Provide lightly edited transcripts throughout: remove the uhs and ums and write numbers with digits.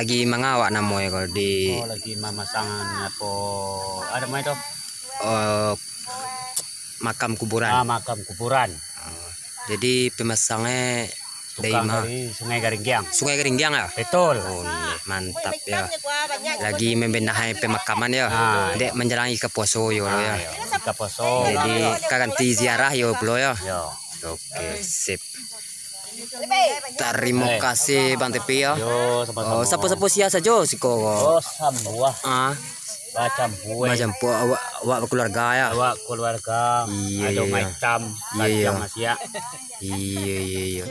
lagi mengawak namanya kalau di lagi memasangan apa ada mana itu makam kuburan. Makam kuburan. Jadi pemasangnya dari Sungai Garinggiang. Sungai Garinggiang ya? Betul. Oh, mantap ya. Lagi membenahi pemakaman ya. Dek menjelangi ke Poso yo ya. Ke Poso. Jadi ganti ziarah yo bro ya. Oke, sip. Terima kasih Bang Tepi ya. Sama-sama. Sapu-sapu sia saja siko. Sambuah. Macam awak keluarga ya. Awak keluarga. Ada macam masih ya. Iya.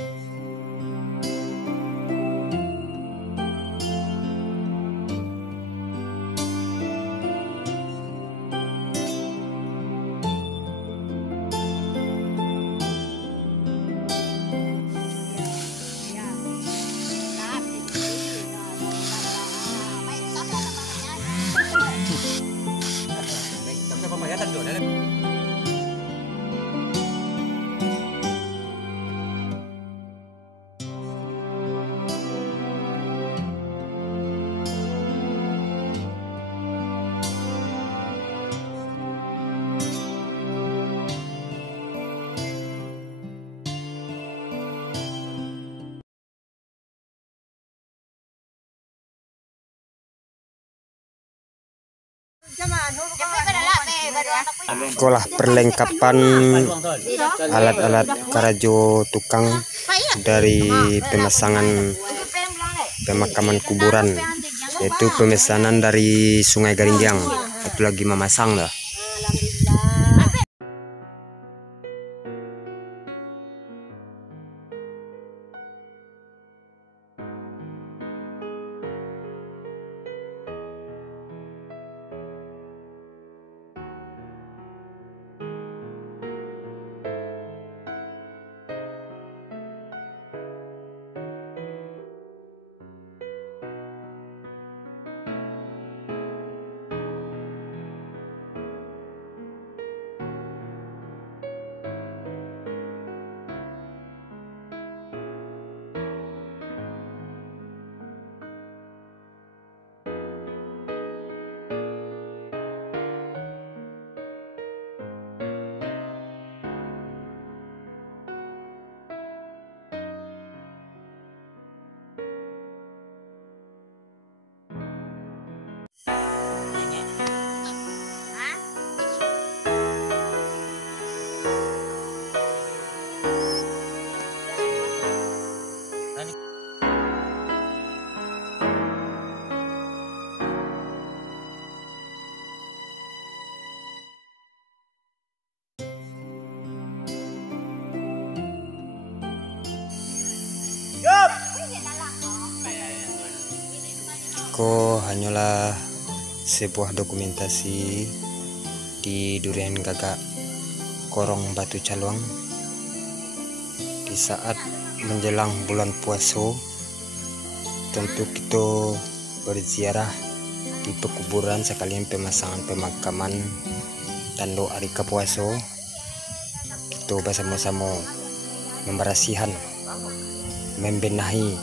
Sekolah perlengkapan alat-alat karajo tukang dari pemasangan pemakaman kuburan, yaitu pemesanan dari Sungai Garinggiang. Itu lagi memasang lah. Hanyalah sebuah dokumentasi di Durian Gagak Korong Batu Caluang di saat menjelang bulan puasa. Tentu kita berziarah di pekuburan sekalian pemasangan pemakaman dan doa hari puasa. Kita bersama-sama memberasihan, membenahi